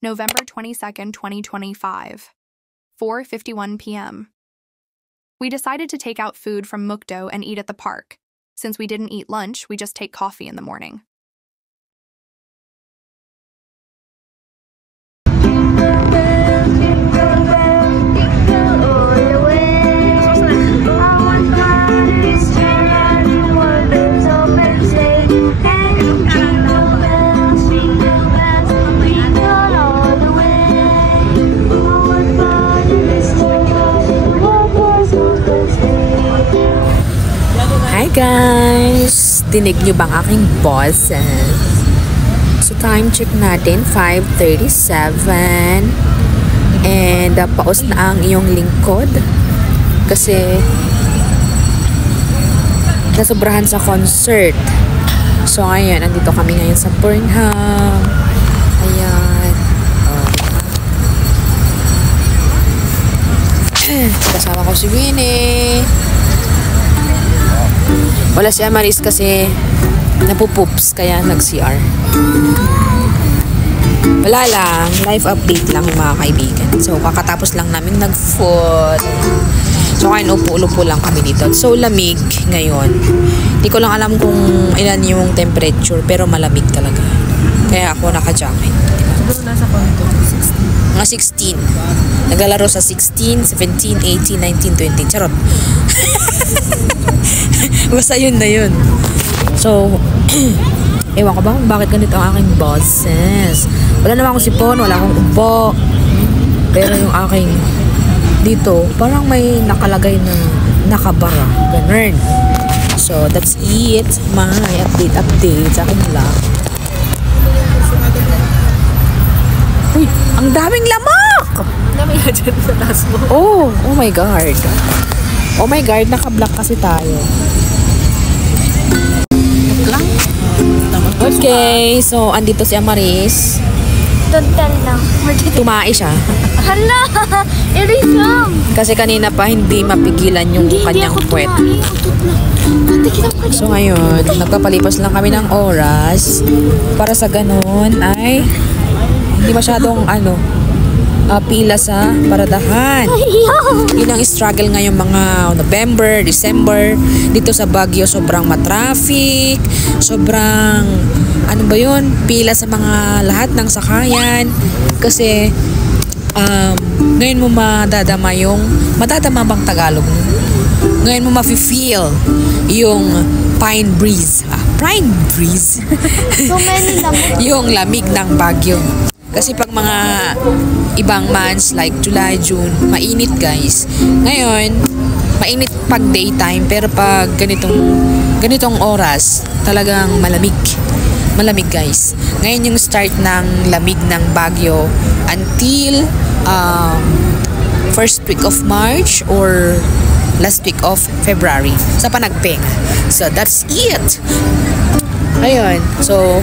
November 22nd, 2025, 4:51 p.m. We decided to take out food from Mukdo and eat at the park. Since we didn't eat lunch, we just take coffee in the morning. Hi guys! Dinig nyo bang aking boses? So time check natin, 5:37. And paus na ang iyong lingkod. Kasi nasobrahan sa concert. So ngayon, andito kami ngayon sa Burnham. Ayan. Kasama ko si Winnie. Wala si Amaris kasi napupoops kaya nag-CR. Wala lang, live update lang mga kaibigan. So kakatapos lang namin nag-food. So kain upo-upo lang kami dito. So lamig ngayon. Hindi ko lang alam kung ilan yung temperature pero malamig talaga. Kaya ako naka-jacket. Siguro nasa konto, 16. Mga 16. Naglalaro sa 16, 17, 18, 19, 20. Charot. Basta yun na yun. So, ewan ko ba kung bakit ganito ang aking boses. Wala naman akong sipon, wala akong upo. Pero yung aking dito, parang may nakalagay na nakabara. Ganun. So, that's it. My update sa aking vlog. Uy, ang daming lamok! Dami nga dyan sa taas mo. Oh my God. Oh my God, naka-block kasi tayo. Okay, so andito si Amaris. Total lang. Tumae siya. Hala! Erisam! Kasi kanina pa hindi mapigilan yung kanyang puwet. So ngayon, nagpapalipas lang kami ng oras para sa ganun ay hindi masyadong pila sa paradahan. Yun ang struggle ngayong mga November, December. Dito sa Baguio, sobrang matraffic. Sobrang, pila sa mga lahat ng sakayan. Kasi, ngayon mo madadama bang Tagalog? Ngayon mo mafe-feel yung pine breeze. Pine breeze? So many lamok. Yung lamig ng Baguio. Kasi pag mga ibang months like July, June, mainit guys. Ngayon, mainit pag daytime pero pag ganitong oras, talagang malamig. Malamig guys. Ngayon yung start ng lamig ng Baguio until first week of March or last week of February sa Panagpenga. So that's it. Ayun. So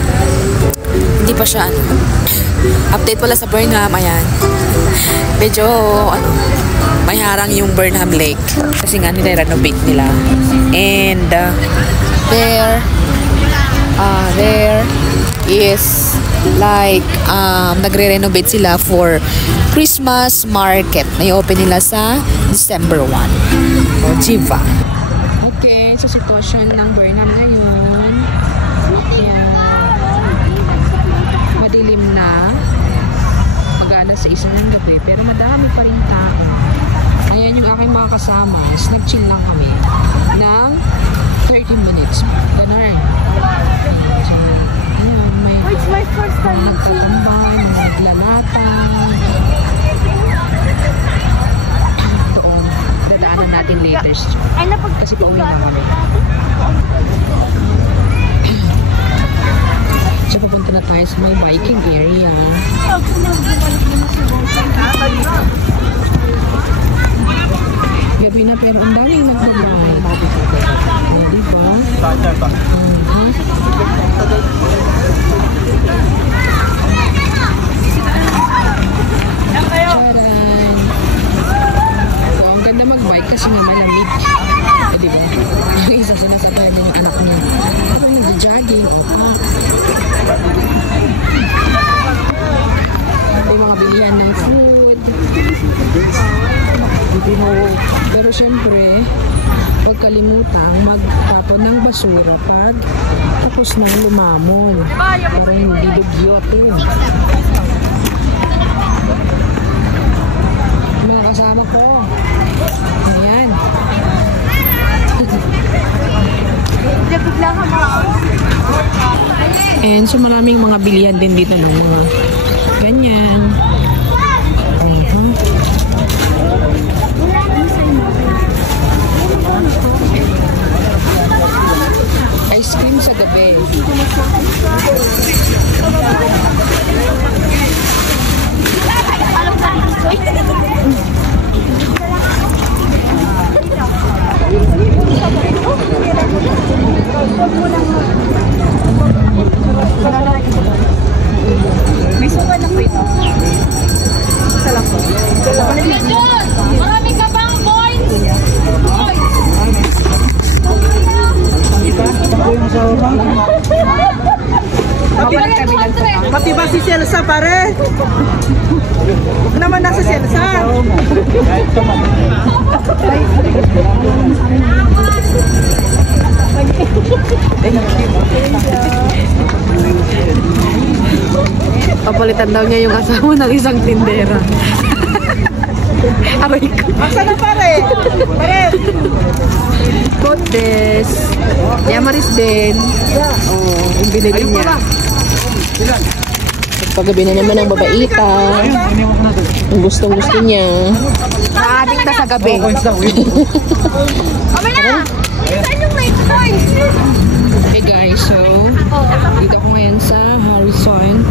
hindi pa siya update pala sa Burnham. Ayan. Medyo may harang yung Burnham Lake kasi nga nire-renovate nila. And there is like nagre-renovate sila for Christmas market na i-open nila sa December 1. O, Jiva. Okay, so sitwasyon ng Burnham ngayon. Ayan. Madilim na. Mag-alas 6 ng gabi pero madami pa rin tao. Ayan yung aking mga kasama. Nag-chill lang kami ng 30 minutes. Ganun. So, ayan, It's my first time. nagtatambay, naglalatang. Doon, dadaanan natin later. Kasi pauwi na kami. So, papunta na tayo sa may biking area. Gabi na pero ang daming nagbabay. Diba? Charan! So, ang ganda mag-bike kasi nga malamig. Diba? Yung isa sinasabay ng anak niya. Ako nag-jogging. Pero syempre, huwag kalimutang magtapon ng basura pag tapos nang lumamon. Para hindi dugyotin. Mga kasama ko. Ayan. And so maraming mga bilihan din dito ng mga ganyan. Ice cream sa gabi. May suka na po ito. Isa lang po. Marami ka bang points? Pati ba si Celsa, pare? Huwag naman na si Celsa. Papalitan daw niya yung asawa ng isang tindera. Aray ko. Asa na, pare? Pare! Kotes. Yamaris din. Oh, yung binili niya. Paggabi na naman ang babaita. Ang gustong-gusto niya. Naadik na sa gabi. Kami na! Saan yung may points? Hey guys, so dito po ngayon sa Harrison.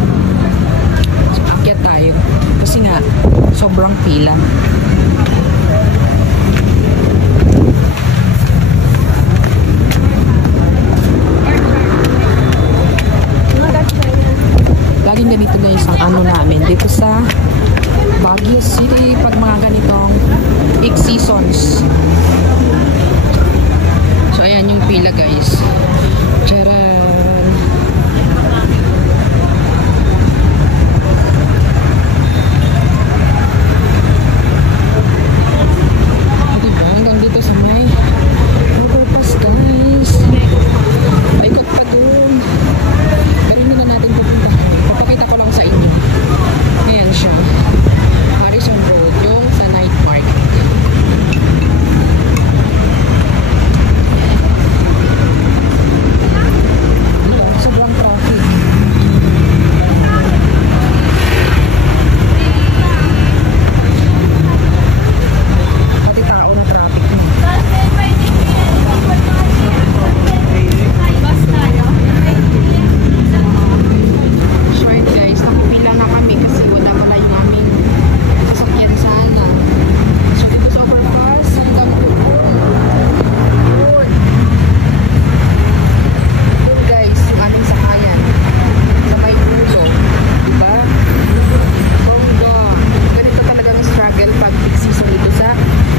So, akyat tayo. Kasi nga, sobrang pila. Laging ganito guys ang ano namin dito sa Baguio City pag mga ganitong peak seasons. So ayan yung pila guys. Tcharan! Diba? Hanggang dito sa may overpass guys. Paikot pa doon. Pero hindi na natin pupunta. Papakita ko lang sa inyo. Ayan siya. Harrison Road. Yung sa night market. Sobrang traffic. Pati tao na traffic mo. So yun guys, nakapila na kami kasi wala pala yung aming sasakyan sana. So dito sa overpass, hanggang doon guys, yung aming sakayan sa may puso, diba? Bongga. Ganito talagang struggle pag peak season dito sa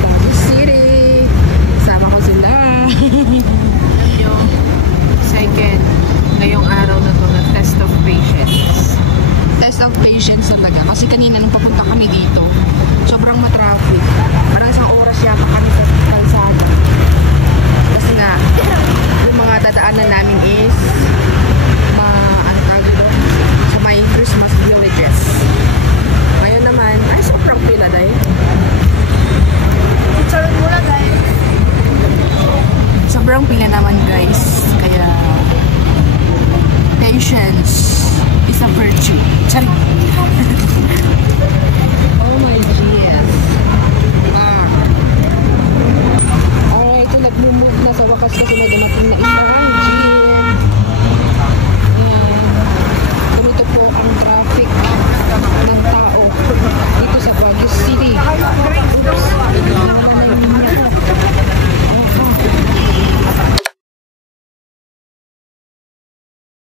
Baguio City. Kasama ko sila. Yung second ngayong araw na to na test of patience. Test of patience talaga. Kasi kanina nung papunta kami dito, sobrang matraffic. Parang isang oras yata kami sa kalsada. Kasi nga, yung mga dadaanan namin is ano tawag dito, sa may Christmas villages. Ngayon naman, ay sobrang pila dahil. Picture mo lang guys. Sobrang pila naman guys. Kaya, patience is a virtue. Charing. Oh my Jesus. Alright, so nag-move na sa wakas kasi may